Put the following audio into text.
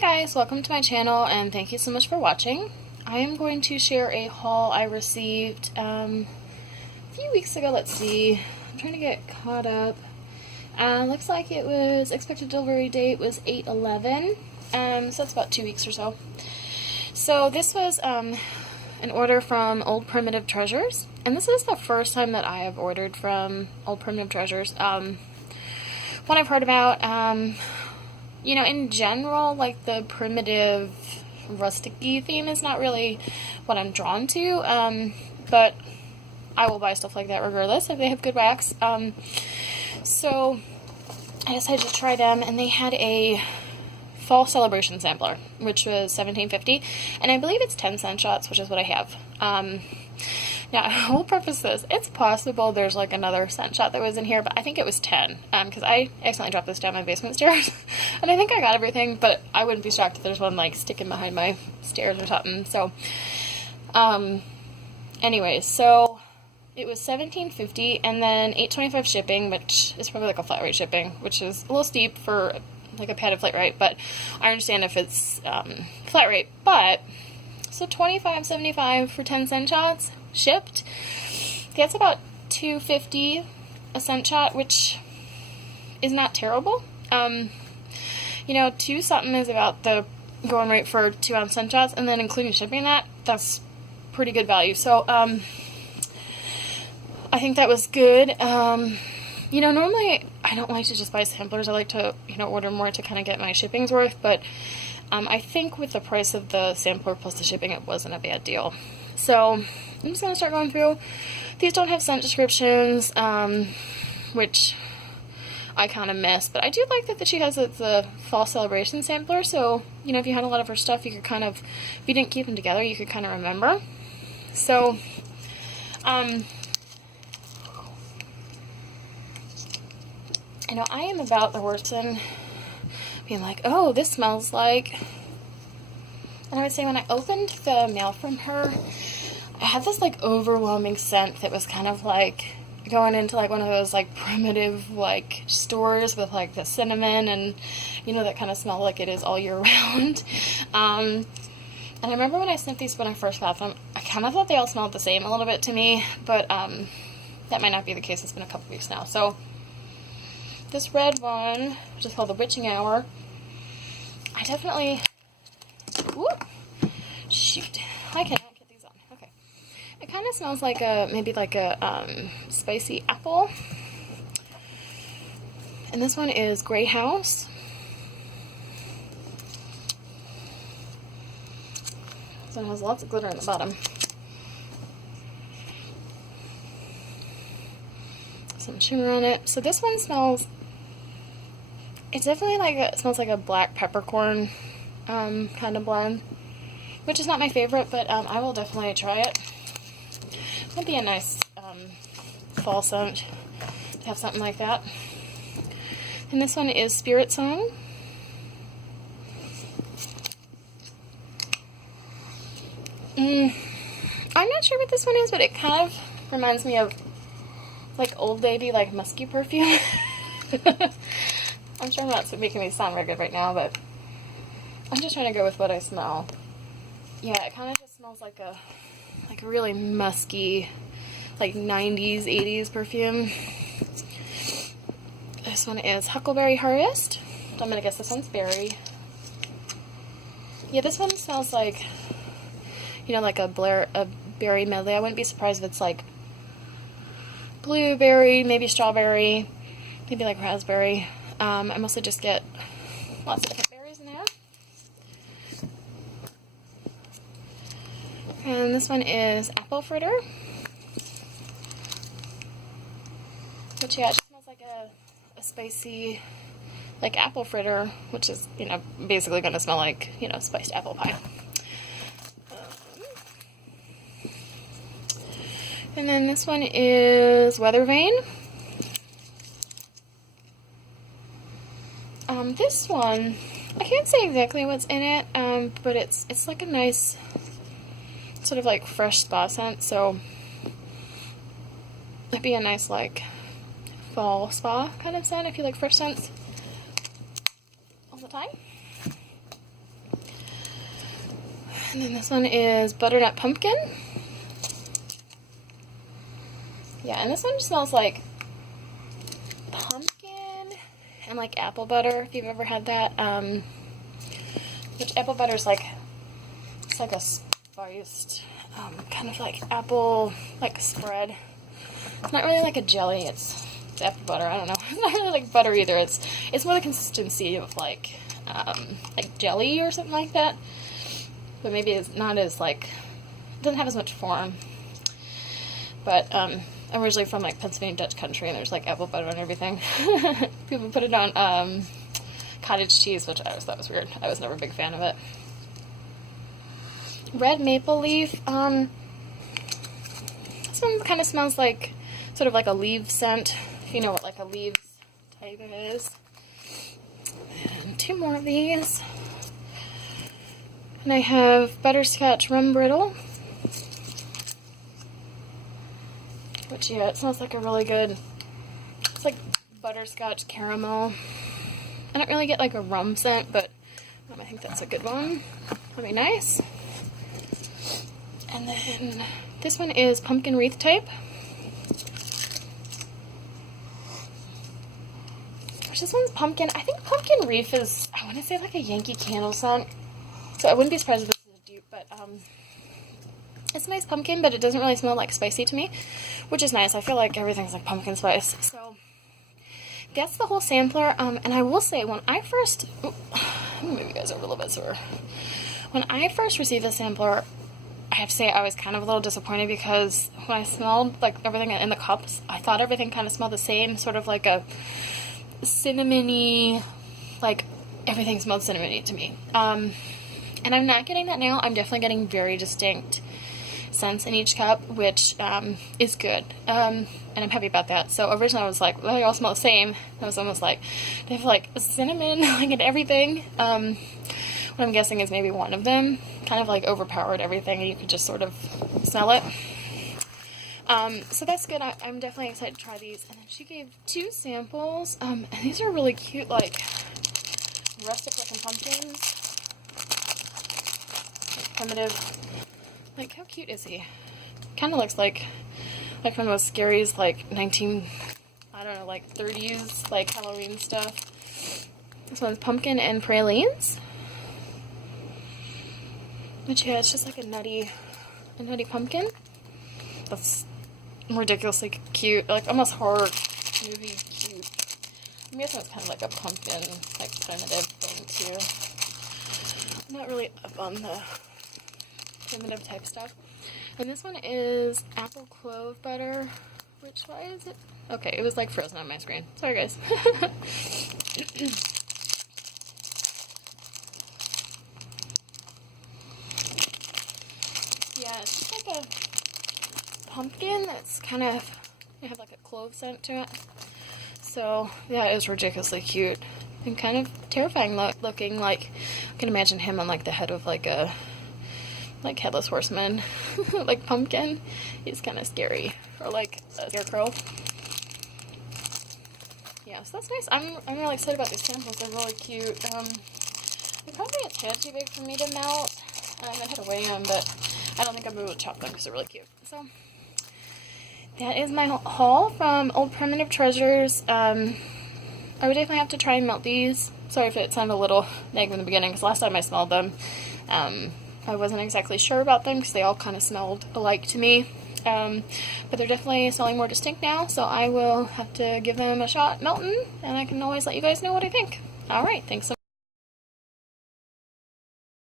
guys, welcome to my channel and thank you so much for watching. I am going to share a haul I received a few weeks ago. Let's see, I'm trying to get caught up. Looks like it was expected delivery date was 8/11, so that's about 2 weeks or so. So this was an order from Old Primitive Treasures, and this is the first time that I have ordered from Old Primitive Treasures. What I've heard about, you know, in general, like the primitive, rustic-y theme is not really what I'm drawn to, but I will buy stuff like that regardless if they have good wax. So I decided to try them, and they had a fall celebration sampler, which was $17.50, and I believe it's 10-cent shots, which is what I have. Now, I will preface this. It's possible there's like another scent shot that was in here, but I think it was 10, because I accidentally dropped this down my basement stairs, and I think I got everything, but I wouldn't be shocked if there's one like sticking behind my stairs or something. So, anyways, so it was $17.50, and then $8.25 shipping, which is probably like a flat rate shipping, which is a little steep for like a padded flat rate, but I understand if it's flat rate. But so $25.75 for 10-cent shots shipped. That's about $2.50 a cent shot, which is not terrible. You know, 2 something is about the going rate for 2-ounce cent shots, and then including shipping that's pretty good value. So I think that was good. You know, normally I don't like to just buy samplers. I like to, you know, order more to kind of get my shipping's worth, but I think with the price of the sampler plus the shipping, it wasn't a bad deal. So I'm just going to start going through. These don't have scent descriptions, which I kind of miss, but I do like that she has the fall celebration sampler, so, you know, if you had a lot of her stuff, you could kind of, if you didn't keep them together, you could kind of remember. So, you know, I am about the worst in being like, oh, this smells like, and I would say when I opened the mail from her, I had this like overwhelming scent that was kind of like going into like one of those like primitive like stores with like the cinnamon and, you know, that kind of smell like it is all year round. And I remember when I sniffed these when I first got them, I kind of thought they all smelled the same a little bit to me, but that might not be the case. It's been a couple weeks now. So this red one, which is called the Witching Hour, I definitely, whoop, shoot, I cannot get these on. Okay, it kind of smells like maybe like a spicy apple. And this one is Grey House. This one has lots of glitter in the bottom. Some shimmer on it. So this one smells, it's definitely like it smells like a black peppercorn kind of blend, which is not my favorite, but I will definitely try it. It'd be a nice fall scent to have something like that. And this one is Spirit Song. I'm not sure what this one is, but it kind of reminds me of like Old Lady, like musky perfume. I'm sure I'm not making me sound very good right now, but I'm just trying to go with what I smell. Yeah, it kind of just smells like a really musky, like 90s, 80s perfume. This one is Huckleberry Harvest. So I'm gonna guess this one's berry. Yeah, this one smells like, you know, like a berry medley. I wouldn't be surprised if it's like blueberry, maybe strawberry, maybe like raspberry. I mostly just get lots of different berries in there. And this one is Apple Fritter, which, yeah, it just smells like a spicy, like apple fritter, which is, you know, basically going to smell like, you know, spiced apple pie. And then this one is Weather Vane. This one, I can't say exactly what's in it, but it's like a nice sort of like fresh spa scent, so it'd be a nice like fall spa kind of scent if you like fresh scents all the time. And then this one is butternut pumpkin. Yeah, and this one just smells like pumpkin and like apple butter, if you've ever had that. Which apple butter is like, it's like a spiced, kind of like apple, like spread. It's not really like a jelly, it's apple butter, I don't know. It's not really like butter either, it's more the consistency of like jelly or something like that. But maybe it's not as like, it doesn't have as much form. But I'm originally from like Pennsylvania Dutch country, and there's like apple butter and everything. People put it on cottage cheese, which I always thought was weird. I was never a big fan of it. Red maple leaf. This one kind of smells like sort of like a leaf scent, if you know what like a leaves type is. And 2 more of these. And I have butterscotch rum brittle, which, yeah, it smells like a really good, it's like butterscotch caramel. I don't really get like a rum scent, but I think that's a good one. That'll be nice. And then this one is pumpkin wreath type. This one's pumpkin. I think pumpkin wreath is, I want to say like a Yankee Candle scent. So I wouldn't be surprised if this is a dupe, but it's a nice pumpkin, but it doesn't really smell like spicy to me, which is nice. I feel like everything's like pumpkin spice. So that's the whole sampler. And I will say, when I first, maybe you guys are a little bit sore. When I first received the sampler, I have to say I was kind of a little disappointed because when I smelled like everything in the cups, I thought everything kind of smelled the same, sort of like a cinnamony, like everything smelled cinnamony to me. And I'm not getting that now. I'm definitely getting very distinct scents in each cup, which is good. And I'm happy about that. So originally I was like, well, they all smell the same. I was almost like, they have like cinnamon like in everything. What I'm guessing is maybe one of them kind of like overpowered everything and you could just sort of smell it. So that's good. I'm definitely excited to try these. And then she gave 2 samples. And these are really cute, like rustic looking pumpkins. Primitive. Like, how cute is he? Kind of looks like from those scaries, like I don't know, like 30s, like Halloween stuff. This one's pumpkin and pralines. Which, yeah, it's just like a nutty pumpkin. That's ridiculously cute, like almost horror movie cute. I guess it's kind of like a pumpkin, like primitive thing too. I'm not really up on the primitive type stuff. And this one is apple clove butter, which, why is it? Okay, it was like frozen on my screen. Sorry guys. Yeah, it's just like a pumpkin that's kind of, I have like a clove scent to it. So yeah, it is ridiculously cute and kind of terrifying looking. Like, I can imagine him on like the head of like a headless horseman, like pumpkin. He's kind of scary, or like a scarecrow. Yeah, so that's nice. I'm really excited about these samples. They're really cute. They're probably a tad too big for me to melt. I had to weigh them, but I don't think I'm able to chop them because they're really cute. So that is my haul from Old Primitive Treasures. I would definitely have to try and melt these. Sorry if it sounded a little negative in the beginning, because last time I smelled them, I wasn't exactly sure about them because they all kind of smelled alike to me. But they're definitely smelling more distinct now, so I will have to give them a shot melting, and I can always let you guys know what I think. Alright, thanks so much.